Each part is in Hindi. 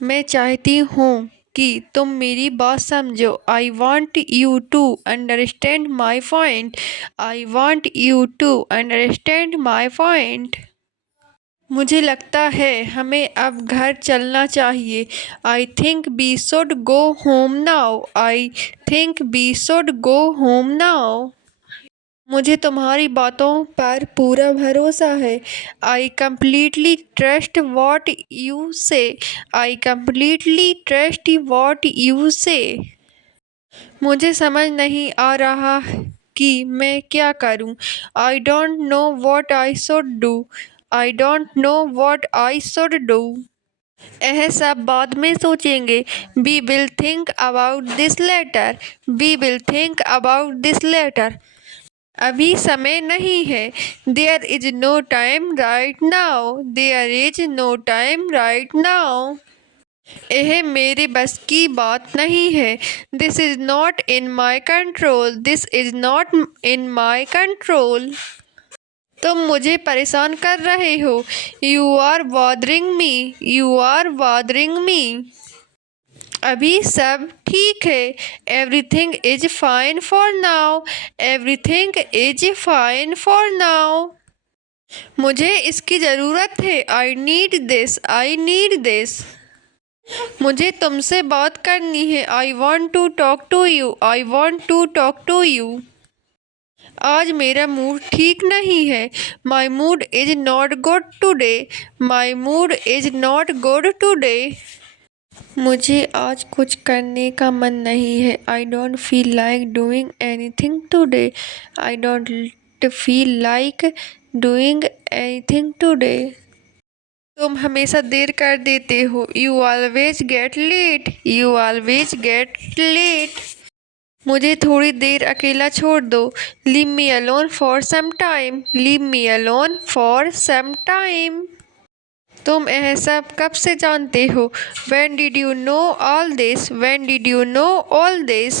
मैं चाहती हूँ कि तुम मेरी बात समझो। I want you to understand my point. I want you to understand my point. मुझे लगता है हमें अब घर चलना चाहिए। I think we should go home now. I think we should go home now. मुझे तुम्हारी बातों पर पूरा भरोसा है। I completely trust what you say. I completely trust what you say. मुझे समझ नहीं आ रहा कि मैं क्या करूं। I don't know what I should do. I don't know what I should do. यह सब बाद में सोचेंगे। We will think about this later. We will think about this later. अभी समय नहीं है। There is no time right now. There is no time right now. यह मेरे बस की बात नहीं है। This is not in my control. This is not in my control. तुम मुझे परेशान कर रहे हो। You are bothering me. You are bothering me. अभी सब ठीक है। Everything is fine for now. Everything is fine for now. मुझे इसकी ज़रूरत है। I need this. I need this. मुझे तुमसे बात करनी है। I want to talk to you. I want to talk to you. आज मेरा मूड ठीक नहीं है। My mood is not good today. My mood is not good today. मुझे आज कुछ करने का मन नहीं है। I don't feel like doing anything today. I don't feel like doing anything today. तुम हमेशा देर कर देते हो। You always get late. You always get late. मुझे थोड़ी देर अकेला छोड़ दो। Leave me alone for some time. Leave me alone for some time. तुम यह सब कब से जानते हो? When did you know all this? When did you know all this?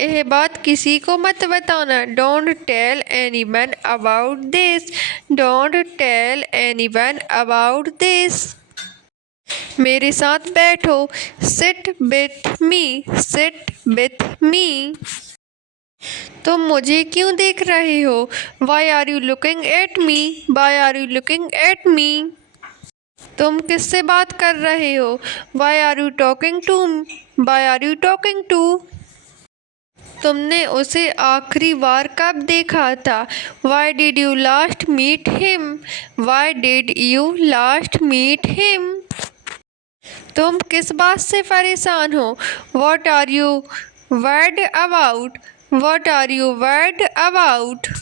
यह बात किसी को मत बताना। Don't tell anyone about this. Don't tell anyone about this. मेरे साथ बैठो। Sit with me. Sit with me. तुम मुझे क्यों देख रहे हो? Why are you looking at me? Why are you looking at me? तुम किससे बात कर रहे हो? Why are you talking to? Why are you talking to? तुमने उसे आखिरी बार कब देखा था? Why did you last meet him? Why did you last meet him? तुम किस बात से परेशान हो? What are you worried about? What are you worried about?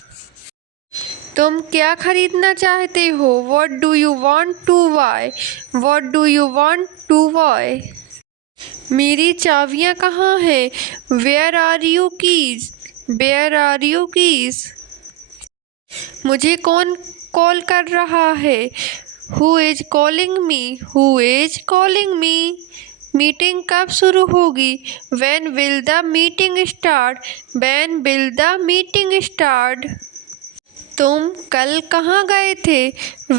तुम क्या खरीदना चाहते हो? What do you want to buy? What do you want to buy? मेरी चाबियाँ कहाँ हैं? Where are your keys? Where are your keys? मुझे कौन कॉल कर रहा है? Who is calling me? Who is calling me? Meeting कब शुरू होगी? When will the meeting start? When will the meeting start? तुम कल कहाँ गए थे?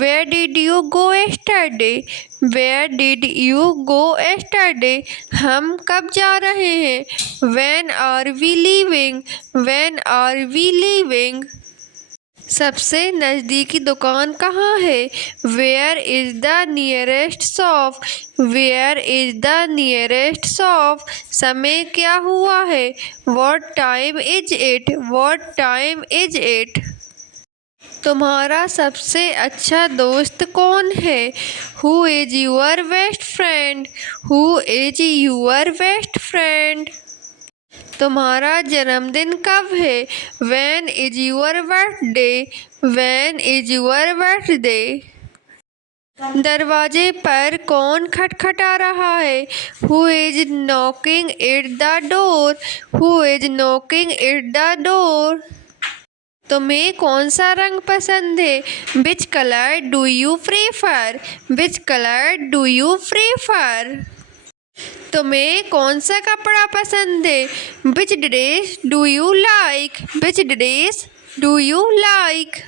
Where did you go yesterday? Where did you go yesterday? हम कब जा रहे हैं? When are we leaving? When are we leaving? सबसे नज़दीकी दुकान कहाँ है? Where is the nearest shop? Where is the nearest shop? समय क्या हुआ है? What time is it? What time is it? तुम्हारा सबसे अच्छा दोस्त कौन है? Who is your best friend? Who is your best friend? तुम्हारा जन्मदिन कब है? When is your birthday? When is your birthday? दरवाजे पर कौन खटखटा रहा है? Who is knocking at the door? Who is knocking at the door? तुम्हें कौन सा रंग पसंद है? Which color do you prefer? Which color do you prefer? तुम्हें कौन सा कपड़ा पसंद है? Which dress do you like? Which dress do you like?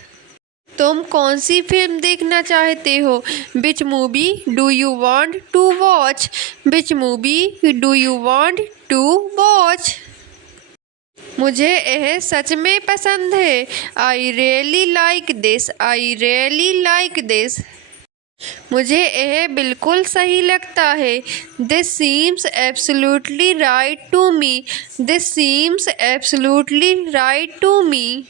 तुम कौन सी फिल्म देखना चाहते हो? Which movie do you want to watch? Which movie do you want to watch? मुझे यह सच में पसंद है। I really like this. I really like this. मुझे यह बिल्कुल सही लगता है। This seems absolutely right to me. This seems absolutely right to me.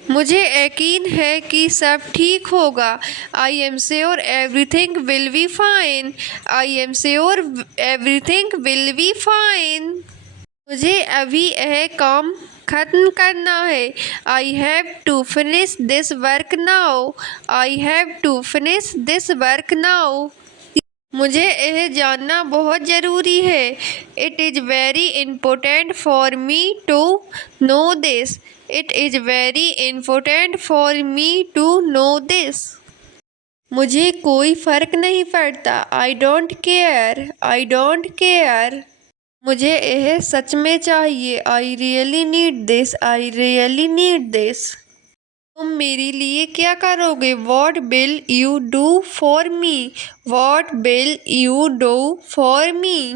मुझे यकीन है कि सब ठीक होगा। I am sure everything will be fine. I am sure everything will be fine. मुझे अभी यह काम खत्म करना है। I have to finish this work now. I have to finish this work now. मुझे यह जानना बहुत ज़रूरी है। It is very important for me to know this. It is very important for me to know this. मुझे कोई फ़र्क नहीं पड़ता। I don't care. I don't care. मुझे यह सच में चाहिए। I really need this. I really need this. तुम मेरे लिए क्या करोगे? What will you do for me? What will you do for me?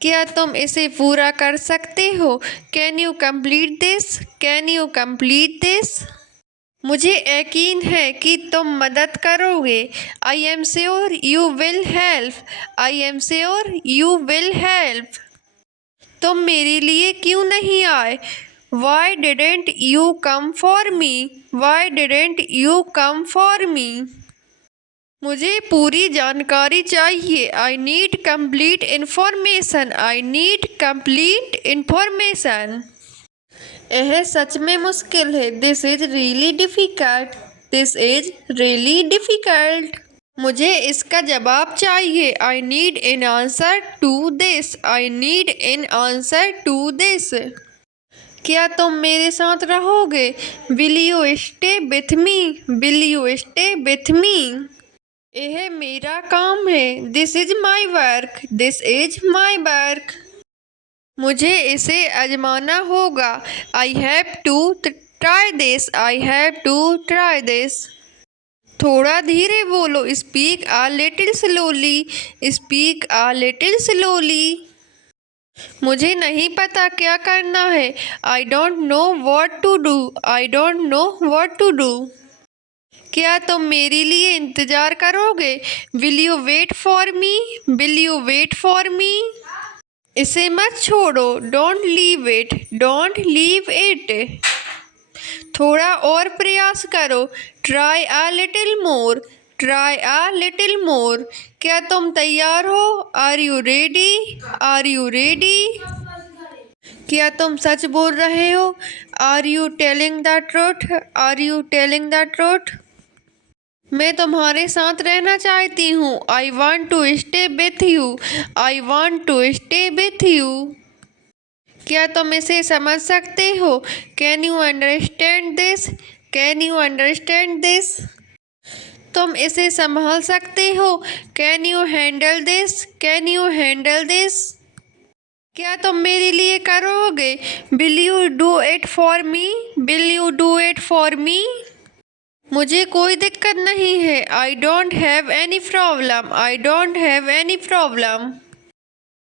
क्या तुम इसे पूरा कर सकते हो? Can you complete this? Can you complete this? मुझे यकीन है कि तुम मदद करोगे। आई am sure you will help. I am sure you will help. तुम मेरे लिए क्यों नहीं आए? Why didn't you come for me? Why didn't you come for me? मुझे पूरी जानकारी चाहिए। I need complete information. I need complete information. यह सच में मुश्किल है। This is really difficult. This is really difficult. मुझे इसका जवाब चाहिए। I need an answer to this. I need an answer to this. क्या तुम मेरे साथ रहोगे? Will you stay with me? Will you stay with me? यह मेरा काम है। This is my work. This is my work. मुझे इसे आजमाना होगा। I have to try this. I have to try this. थोड़ा धीरे बोलो। Speak a little slowly. Speak a little slowly. मुझे नहीं पता क्या करना है। I don't know what to do. I don't know what to do. क्या तुम मेरे लिए इंतज़ार करोगे? Will you wait for me? Will you wait for me? इसे मत छोड़ो। Don't leave it. Don't leave it. थोड़ा और प्रयास करो। Try a little more. Try a little more. क्या तुम तैयार हो? Are you ready? Are you ready? क्या तुम सच बोल रहे हो? Are you telling the truth? Are you telling the truth? मैं तुम्हारे साथ रहना चाहती हूँ। I want to stay with you. I want to stay with you. क्या तुम इसे समझ सकते हो? Can you understand this? Can you understand this? तुम इसे संभाल सकते हो? Can you handle this? Can you handle this? क्या तुम मेरे लिए करोगे? Will you do it for me? Will you do it for मी? मुझे कोई दिक्कत नहीं है। I don't have any problem. I don't have any problem.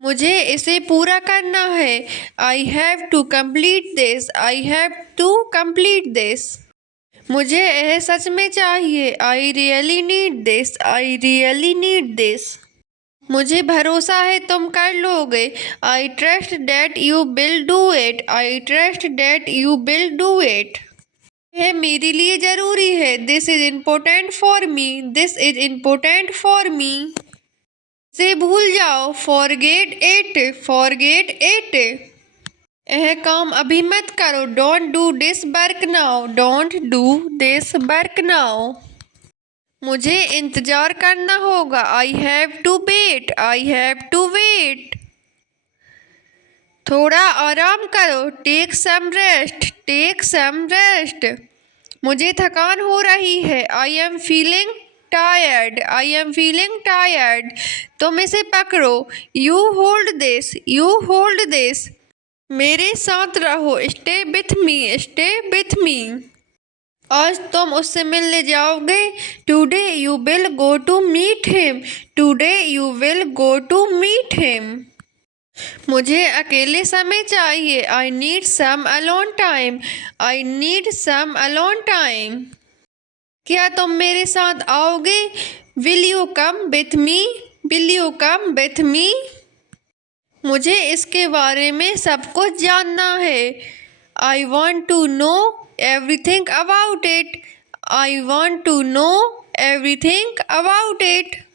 मुझे इसे पूरा करना है। I have to complete this. I have to complete this. मुझे यह सच में चाहिए। I really need this. I really need this. मुझे भरोसा है तुम कर लोगे। I trust that you will do it. I trust that you will do it. यह मेरे लिए ज़रूरी है। This is important for me. This is important for me. से भूल जाओ। Forget it. Forget it. यह काम अभी मत करो। Don't do this work now. Don't do this work now. मुझे इंतज़ार करना होगा। I have to wait. I have to wait. थोड़ा आराम करो। Take some rest. Take some rest. मुझे थकान हो रही है। I am feeling tired. I am feeling tired. तुम इसे पकड़ो। You hold this. You hold this. मेरे साथ रहो। Stay with me. Stay with me. आज तुम उससे मिलने जाओगे? Today you will go to meet him. Today you will go to meet him. मुझे अकेले समय चाहिए। I need some alone time. I need some alone time. क्या तुम मेरे साथ आओगे? Will you come with me? Will you come with me? मुझे इसके बारे में सब कुछ जानना है। I want to know everything about it. I want to know everything about it.